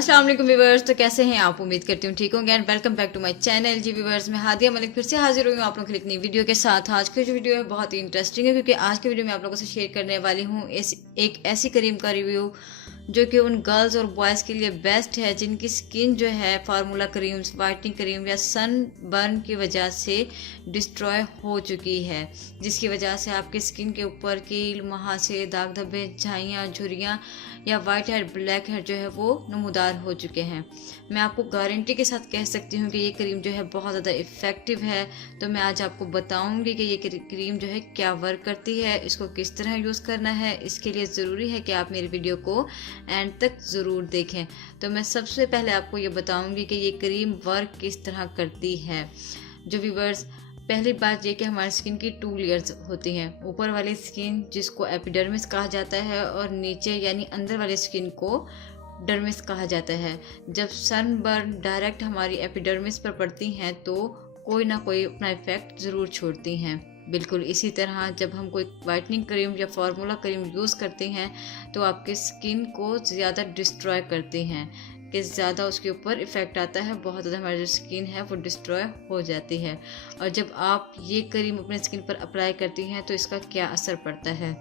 अस्सलाम वालेकुम व्यूवर्स। तो कैसे हैं आप? उम्मीद करती हूँ ठीक होंगे and welcome back to my channel. जी व्यूवर्स, मैं हादिया मलिक फिर से हाजिर हुई हूँ आप लोगों के लिए एक नई वीडियो के साथ। आज की जो वीडियो है बहुत ही इंटरेस्टिंग है, क्योंकि आज की वीडियो में आप लोगों से शेयर करने वाली हूँ एक ऐसी क्रीम का रिव्यू जो कि उन गर्ल्स और बॉयज़ के लिए बेस्ट है जिनकी स्किन जो है फार्मूला क्रीम्स, वाइटनिंग क्रीम या सन बर्न की वजह से डिस्ट्रॉय हो चुकी है, जिसकी वजह से आपकी स्किन के ऊपर कील, मुहासे, दाग धब्बे, झाइयाँ, झुर्रियाँ या वाइट हेड, ब्लैक हेड जो है वो नमूदार हो चुके हैं। मैं आपको गारंटी के साथ कह सकती हूँ कि ये क्रीम जो है बहुत ज़्यादा इफ़ेक्टिव है। तो मैं आज आपको बताऊँगी कि ये क्रीम जो है क्या वर्क करती है, इसको किस तरह यूज़ करना है। इसके लिए ज़रूरी है कि आप मेरी वीडियो को एंड तक ज़रूर देखें। तो मैं सबसे पहले आपको ये बताऊँगी कि ये क्रीम वर्क किस तरह करती है। जो व्यूवर्स, पहली बात ये कि हमारी स्किन की 2 लेयर्स होती हैं। ऊपर वाली स्किन जिसको एपिडर्मिस कहा जाता है और नीचे यानी अंदर वाली स्किन को डर्मिस कहा जाता है। जब सनबर्न डायरेक्ट हमारी एपिडर्मिस पर पड़ती हैं तो कोई ना कोई अपना इफेक्ट ज़रूर छोड़ती हैं। बिल्कुल इसी तरह जब हम कोई वाइटनिंग क्रीम या फार्मूला क्रीम यूज़ करते हैं तो आपकी स्किन को ज़्यादा डिस्ट्रॉय करती हैं, कि ज़्यादा उसके ऊपर इफ़ेक्ट आता है, बहुत ज़्यादा हमारी जो स्किन है वो डिस्ट्रॉय हो जाती है। और जब आप ये क्रीम अपने स्किन पर अप्लाई करती हैं तो इसका क्या असर पड़ता है।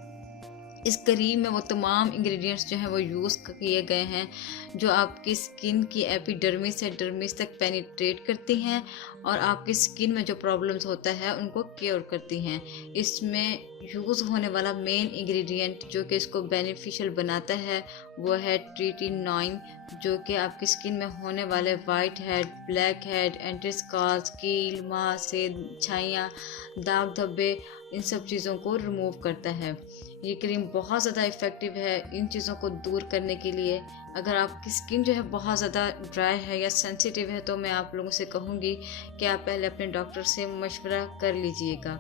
इस क्रीम में वो तमाम इंग्रेडिएंट्स जो हैं वो यूज़ किए गए हैं जो आपकी स्किन की एपिडर्मिस से डर्मिस तक पेनिट्रेट करती हैं और आपकी स्किन में जो प्रॉब्लम्स होता है उनको क्योर करती हैं। इसमें यूज़ होने वाला मेन इंग्रेडिएंट जो कि इसको बेनिफिशियल बनाता है वो है ट्रीटिनोइन, जो कि आपकी स्किन में होने वाले whitehead, blackhead, anti scars, कील, मुहासे, छाइयाँ, दाग धब्बे, इन सब चीज़ों को रिमूव करता है। ये क्रीम बहुत ज़्यादा इफ़ेक्टिव है इन चीज़ों को दूर करने के लिए। अगर आपकी स्किन जो है बहुत ज़्यादा ड्राई है या सेंसिटिव है तो मैं आप लोगों से कहूँगी कि आप पहले अपने डॉक्टर से मशवरा कर लीजिएगा।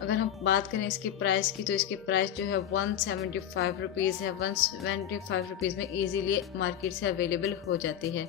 अगर हम बात करें इसकी प्राइस की तो इसकी प्राइस जो है 175 रुपीज़ है। 175 रुपीज़ में ईज़िली मार्केट से अवेलेबल हो जाती है।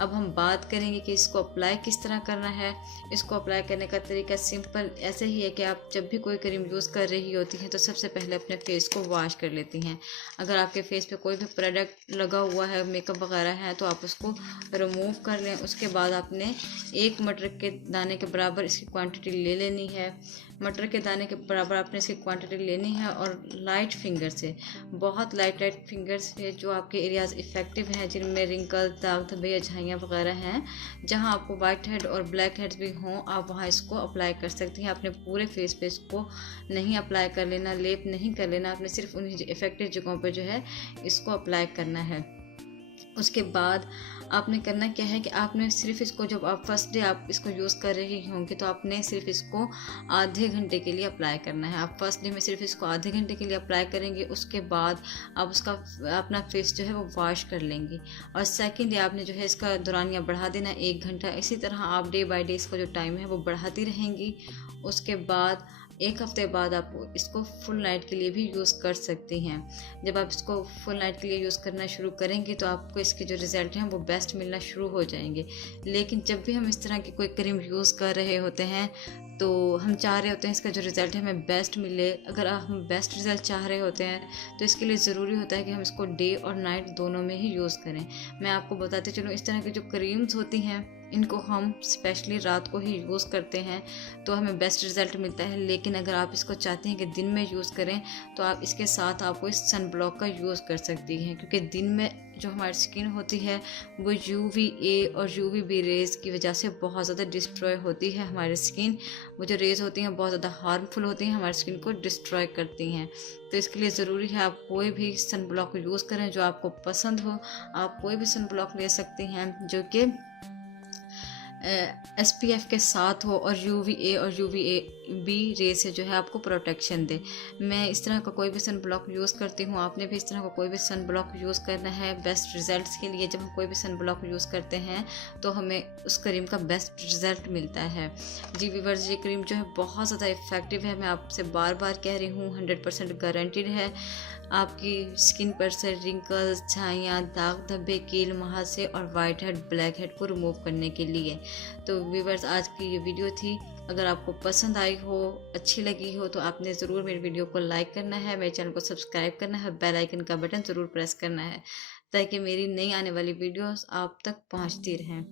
अब हम बात करेंगे कि इसको अप्लाई किस तरह करना है। इसको अप्लाई करने का तरीका सिंपल ऐसे ही है कि आप जब भी कोई क्रीम यूज़ कर रही होती हैं तो सबसे पहले अपने फेस को वॉश कर लेती हैं। अगर आपके फेस पे कोई भी प्रोडक्ट लगा हुआ है, मेकअप वगैरह है, तो आप उसको रिमूव कर लें। उसके बाद आपने 1 मटर के दाने के बराबर इसकी क्वांटिटी ले लेनी है। मटर के दाने के बराबर आपने इसकी क्वांटिटी लेनी है और लाइट फिंगर से, बहुत लाइट फिंगर से, जो आपके एरियाज़ इफ़ेक्टिव हैं जिनमें रिंकल, दाग धब्बे या झाइयाँ वगैरह हैं, जहां आपको वाइट हेड और ब्लैक हेड्स भी हों, आप वहां इसको अप्लाई कर सकती हैं। अपने पूरे फेस पे इसको नहीं अप्लाई कर लेना, लेप नहीं कर लेना, आपने सिर्फ उन्हीं इफ़ेक्टिव जगहों पर जो है इसको अप्लाई करना है। उसके बाद आपने करना क्या है कि आपने सिर्फ इसको, जब आप फर्स्ट डे आप इसको यूज़ कर रही होंगी तो आपने सिर्फ इसको आधे घंटे के लिए अप्लाई करना है। आप फर्स्ट डे में सिर्फ इसको आधे घंटे के लिए अप्लाई करेंगे, उसके बाद आप उसका अपना फेस जो है वो वॉश कर लेंगी और सेकंड डे आपने जो है इसका दौरानिया बढ़ा देना 1 घंटा। इसी तरह आप डे बाय डे इसका जो टाइम है वो बढ़ाती रहेंगी। उसके बाद 1 हफ्ते बाद आप इसको फुल नाइट के लिए भी यूज़ कर सकती हैं। जब आप इसको फुल नाइट के लिए यूज़ करना शुरू करेंगे तो आपको इसके जो रिज़ल्ट हैं वो बेस्ट मिलना शुरू हो जाएंगे। लेकिन जब भी हम इस तरह की कोई क्रीम यूज़ कर रहे होते हैं तो हम चाह रहे होते हैं इसका जो रिज़ल्ट है हमें बेस्ट मिले। अगर हम बेस्ट रिज़ल्ट चाह रहे होते हैं तो इसके लिए ज़रूरी होता है कि हम इसको डे और नाइट दोनों में ही यूज़ करें। मैं आपको बताते चलूँ, इस तरह की जो क्रीम्स होती हैं इनको हम स्पेशली रात को ही यूज़ करते हैं तो हमें बेस्ट रिज़ल्ट मिलता है। लेकिन अगर आप इसको चाहते हैं कि दिन में यूज़ करें तो आप इसके साथ आपको इस सन ब्लॉक का यूज़ कर सकती हैं, क्योंकि दिन में जो हमारी स्किन होती है वो UVA और UVB रेज़ की वजह से बहुत ज़्यादा डिस्ट्रॉय होती है हमारी स्किन। वो जो रेज़ होती हैं बहुत ज़्यादा हार्मफुल होती हैं, हमारी स्किन को डिस्ट्रॉय करती हैं। तो इसके लिए ज़रूरी है आप कोई भी सन ब्लॉक यूज़ करें जो आपको पसंद हो। आप कोई भी सन ब्लॉक ले सकती हैं जो कि SPF के साथ हो और UVA और UVB रे से जो है आपको प्रोटेक्शन दे। मैं इस तरह का कोई भी सन ब्लॉक यूज़ करती हूँ, आपने भी इस तरह का कोई भी सन ब्लॉक यूज़ करना है बेस्ट रिजल्ट्स के लिए। जब हम कोई भी सन ब्लॉक यूज़ करते हैं तो हमें उस क्रीम का बेस्ट रिजल्ट मिलता है। जी व्यूअर्स, ये क्रीम जो है बहुत ज़्यादा इफ़ेक्टिव है। मैं आपसे बार बार कह रही हूँ, 100% गारंटीड है आपकी स्किन पर से रिंकल्स, छाइयाँ, दाग धब्बे, कील, मुहासे और वाइट हेड, ब्लैक हेड को रिमूव करने के लिए। तो व्यूअर्स, आज की ये वीडियो थी। अगर आपको पसंद आई हो, अच्छी लगी हो तो आपने ज़रूर मेरी वीडियो को लाइक करना है, मेरे चैनल को सब्सक्राइब करना है और बेल आइकन का बटन ज़रूर प्रेस करना है ताकि मेरी नई आने वाली वीडियोस आप तक पहुंचती रहें।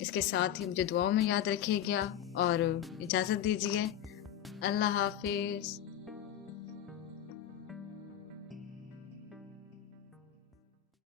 इसके साथ ही मुझे दुआओं में याद रखिएगा और इजाज़त दीजिए। अल्लाह हाफिज़।